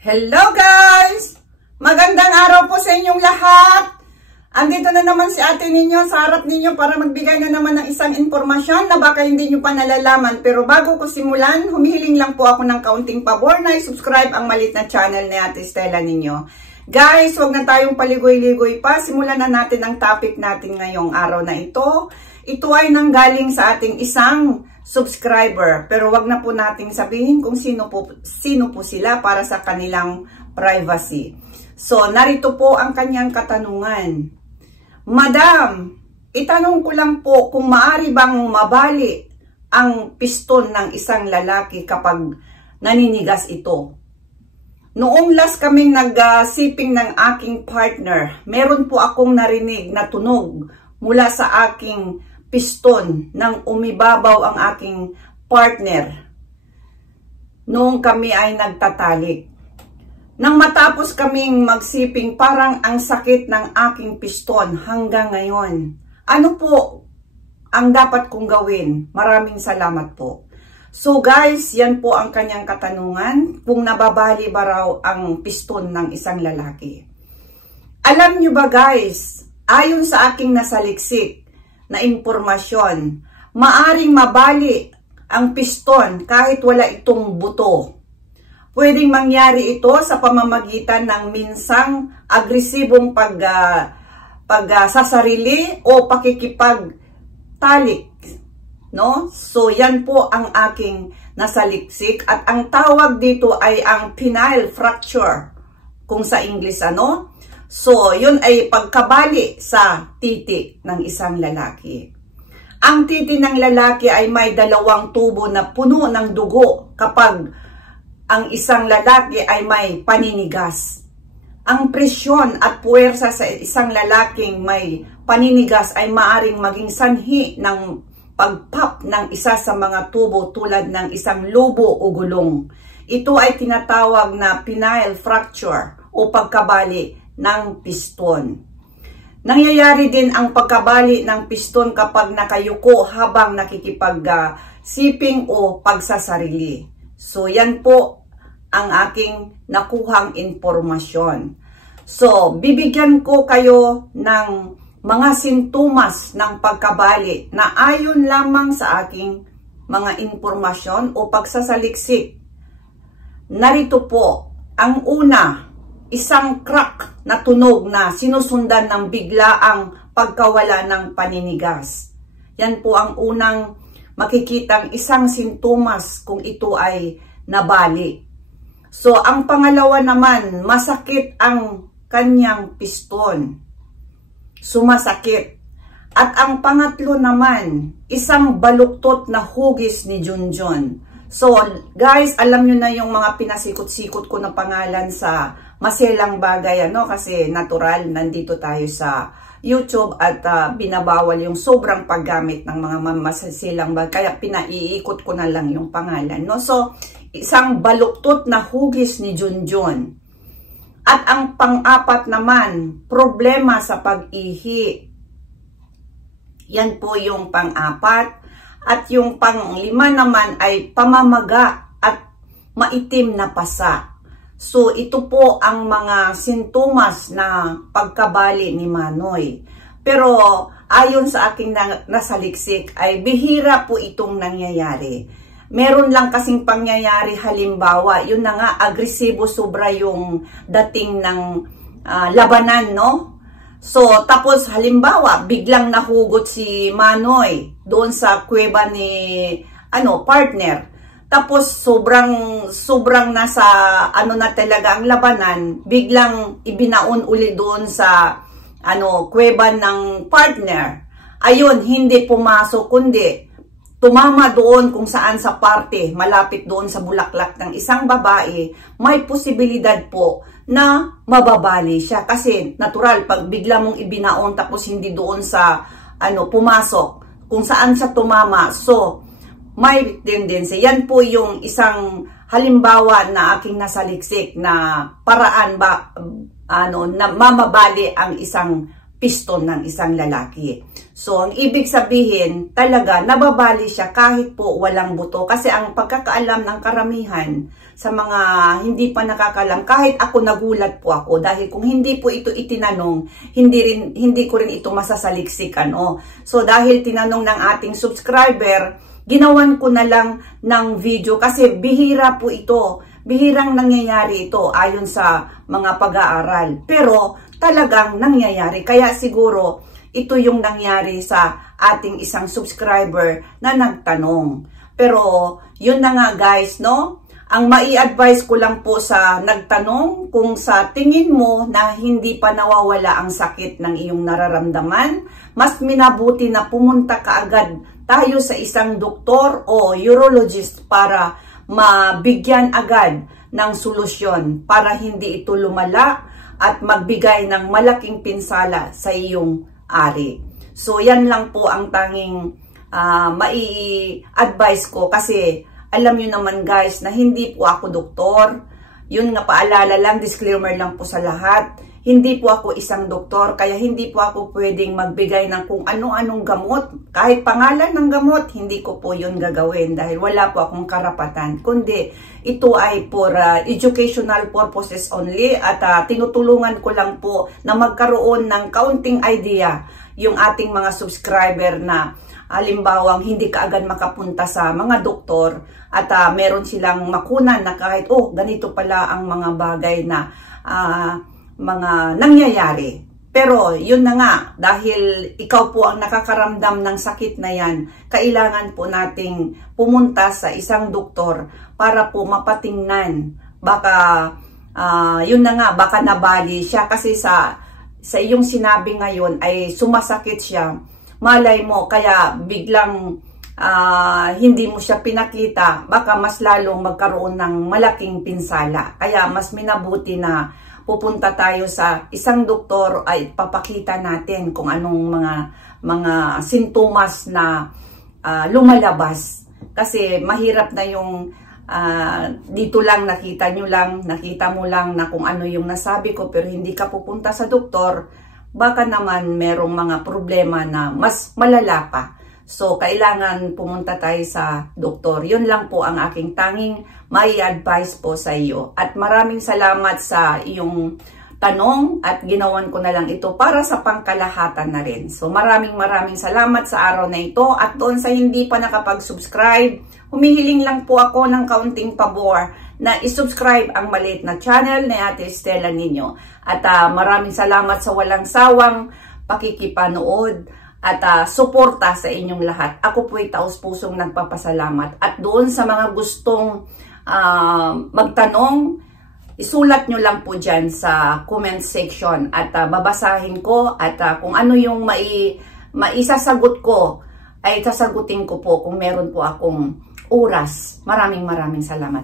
Hello guys! Magandang araw po sa inyong lahat. Andito na naman si ate ninyo sa harap ninyo para magbigay na naman ng isang informasyon na baka hindi nyo pa nalalaman. Pero bago ko simulan, humihiling lang po ako ng kaunting pabor na i-subscribe ang maliit na channel ni Ate Stella ninyo. Guys, huwag na tayong paligoy-ligoy pa. Simulan na natin ang topic natin ngayong araw na ito. Ito ay nanggaling sa ating isang subscriber, pero wag na po nating sabihin kung sino po sila para sa kanilang privacy. So, narito po ang kanyang katanungan. Madam, itanong ko lang po kung maaari bang mabali ang piston ng isang lalaki kapag naninigas ito. Noong last kaming nag-sipping ng aking partner, meron po akong narinig na tunog mula sa aking piston nang umibabaw ang aking partner noong kami ay nagtatalik. Nang matapos kaming magsiping, parang ang sakit ng aking piston hanggang ngayon. Ano po ang dapat kong gawin? Maraming salamat po. So guys, yan po ang kanyang katanungan, kung nababali ba raw ang piston ng isang lalaki. Alam nyo ba guys, ayon sa aking nasaliksik na impormasyon, maaring mabali ang piston kahit wala itong buto. Pwedeng mangyari ito sa pamamagitan ng minsang agresibong pagsasarili o pakikipagtalik. No? So, yan po ang aking nasaliksik at ang tawag dito ay ang penile fracture, kung sa English ano. So, yun ay pagkabali sa titi ng isang lalaki. Ang titi ng lalaki ay may dalawang tubo na puno ng dugo kapag ang isang lalaki ay may paninigas. Ang presyon at puwersa sa isang lalaking may paninigas ay maaring maging sanhi ng pagpop ng isa sa mga tubo tulad ng isang lobo o gulong. Ito ay tinatawag na penile fracture o pagkabali ng piston. Nangyayari din ang pagkabali ng piston kapag nakayuko habang nakikipag-sipping o pagsasarili. So, yan po ang aking nakuhang impormasyon. So, bibigyan ko kayo ng mga sintomas ng pagkabali na ayon lamang sa aking mga impormasyon o pagsasaliksik. Narito po, ang una, isang crack na tunog na sinusundan ng biglaang pagkawala ng paninigas. Yan po ang unang makikitang isang sintomas kung ito ay nabali. So, ang pangalawa naman, masakit ang kanyang piston. Sumasakit. At ang pangatlo naman, isang baluktot na hugis ni Junjun. So, guys, alam nyo na yung mga pinasikot-sikot ko na pangalan sa maselang bagay, ano, kasi natural, nandito tayo sa YouTube at binabawal yung sobrang paggamit ng mga maselang bagay, kaya pinaiikot ko na lang yung pangalan, no? So, isang baluktot na hugis ni Junjun. At ang pang-apat naman, problema sa pag-ihi. Yan po yung pang-apat. At yung pang-lima naman ay pamamaga at maitim na pasa. So, ito po ang mga sintomas na pagkabali ni Manoy. Pero, ayon sa aking nasaliksik, ay bihira po itong nangyayari. Meron lang kasing pangyayari, halimbawa, yun na nga, agresibo sobra yung dating ng labanan, no? So, tapos halimbawa, biglang nahugot si Manoy doon sa kuweba ni partner. Tapos sobrang nasa na talaga ang labanan, biglang ibinaon uli doon sa kuweba ng partner. Ayun, hindi pumasok kundi tumama doon kung saan sa parte, malapit doon sa bulaklak ng isang babae, may posibilidad po na mababali siya. Kasi natural, pag bigla mong ibinaon tapos hindi doon sa pumasok, kung saan siya tumama, so may tendency. Yan po yung isang halimbawa na aking nasaliksik na paraan ba na mamabali ang isang piston ng isang lalaki. So, ang ibig sabihin, talaga, nababali siya kahit po walang buto. Kasi ang pagkakaalam ng karamihan sa mga hindi pa nakakalam, kahit ako nagulat po ako dahil kung hindi po ito itinanong, hindi ko rin ito masasaliksik ano. So dahil tinanong ng ating subscriber, ginawan ko na lang ng video kasi bihira po ito. Bihirang nangyayari ito ayon sa mga pag-aaral. Pero talagang nangyayari. Kaya siguro ito yung nangyari sa ating isang subscriber na nagtanong. Pero yun na nga guys, no? Ang mai-advise ko lang po sa nagtanong, kung sa tingin mo na hindi pa nawawala ang sakit ng iyong nararamdaman, mas minabuti na pumunta ka agad tayo sa isang doktor o urologist para mabigyan agad ng solusyon para hindi ito lumala at magbigay ng malaking pinsala sa iyong ari. So yan lang po ang tanging mai-advise ko kasi alam nyo naman guys na hindi po ako doktor. Yun nga, paalala lang, disclaimer lang po sa lahat. Hindi po ako isang doktor kaya hindi po ako pwedeng magbigay ng kung ano-anong gamot. Kahit pangalan ng gamot, hindi ko po yun gagawin dahil wala po akong karapatan. Kundi ito ay for educational purposes only at tinutulungan ko lang po na magkaroon ng kaunting idea yung ating mga subscriber na halimbawang hindi kaagad makapunta sa mga doktor at meron silang makunan na kahit ganito pala ang mga bagay na mga nangyayari. Pero yun na nga, dahil ikaw po ang nakakaramdam ng sakit na yan, kailangan po nating pumunta sa isang doktor para po mapatingnan. Baka, yun na nga, baka nabali siya kasi sa iyong sinabi ngayon ay sumasakit siya. Malay mo, kaya biglang hindi mo siya pinakita, baka mas lalong magkaroon ng malaking pinsala. Kaya mas minabuti na pupunta tayo sa isang doktor ay papakita natin kung anong mga sintomas na lumalabas. Kasi mahirap na yung dito lang nakita mo lang na kung ano yung nasabi ko pero hindi ka pupunta sa doktor, baka naman merong mga problema na mas malala pa. So, kailangan pumunta tayo sa doktor. Yun lang po ang aking tanging mai-advise po sa iyo. At maraming salamat sa iyong tanong at ginawan ko na lang ito para sa pangkalahatan na rin. So, maraming salamat sa araw na ito. At doon sa hindi pa nakapag-subscribe, humihiling lang po ako ng kaunting pabor na isubscribe ang maliit na channel ni Ate Stella Nino. At maraming salamat sa walang sawang pakikipanood at suporta sa inyong lahat. Ako po ay taos-pusong nagpapasalamat. At doon sa mga gustong magtanong, isulat nyo lang po dyan sa comment section at babasahin ko at kung ano yung maisasagot ko ay sasagutin ko po kung meron po akong oras. Maraming salamat.